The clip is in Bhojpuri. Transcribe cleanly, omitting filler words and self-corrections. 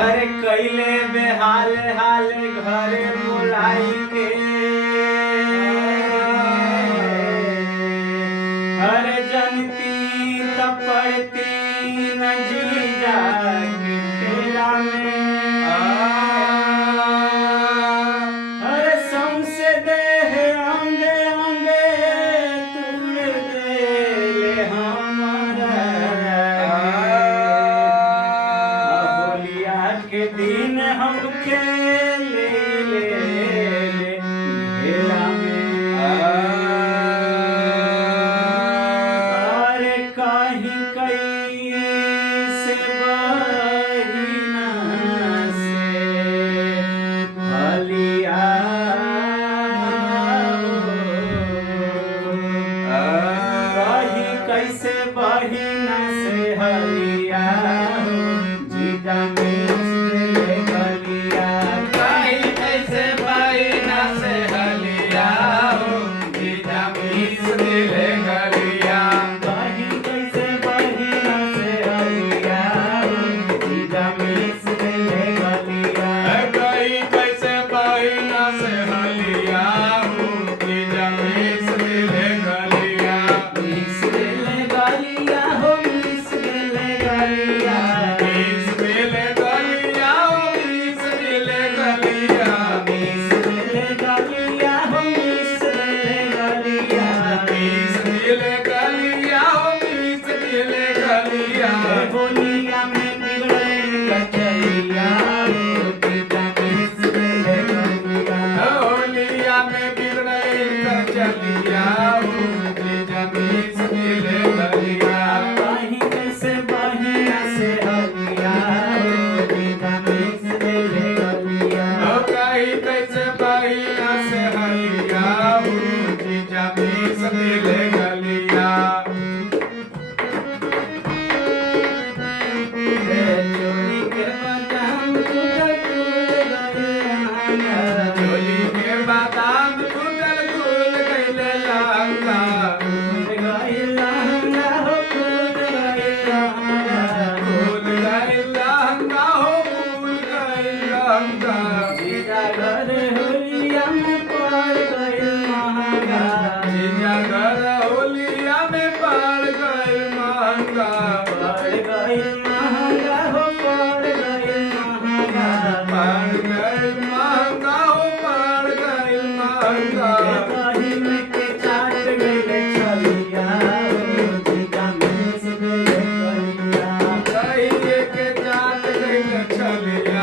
अरे कैले बेहाल हाल घरे बुलाई के अरे जनती त पड़ती न जीजा के फेरा में अरे सौंसे देह अंगे अंगे तूड़ देले हमारा होलिया के दिन हमके ले घेरा में अरे कहीं कैसे बहिना से हलिया कहीं कैसे बहिना से हलिया जीजा मिस ले गलिया कहीं कैसे बहिना से हलिया हो जीजा मिस दिले गलिया कहीं कैसे बहिना से हलिया जीजा मिस ले गलिया कहीं कैसे बहिना से हलिया हो जीजा मिस दिले गलिया मिस ले गलिया हो मिस ले गलिया मिस दिले गलिया हो मिस दिले गलिया मिस ले गलिया हो मिस ले गलिया मिस दिले गलिया हो मिस दिले गलिया होलिया में बिगड़े कचरिया जीजा मिस ले गलिया होलिया में बिगड़े कर चलिया हो जीजा मिस दिले गलिया कहीं कैसे बहिना से हलिया जीजा मिस ले गलिया कहीं कैसे बहिना से हलिया हो जीजा मिस दिले गलिया चोरी के बदाम चोली के बादाम टूटल गुल गइले लहंगा फूल गइल लहंगा हो फूल गइल लहंगा जीजा घर होलिया में पड़ गइल महंगा पड़ गइल महंगा हो पड़ गइल महंगा कहिए के जात गइल छलिया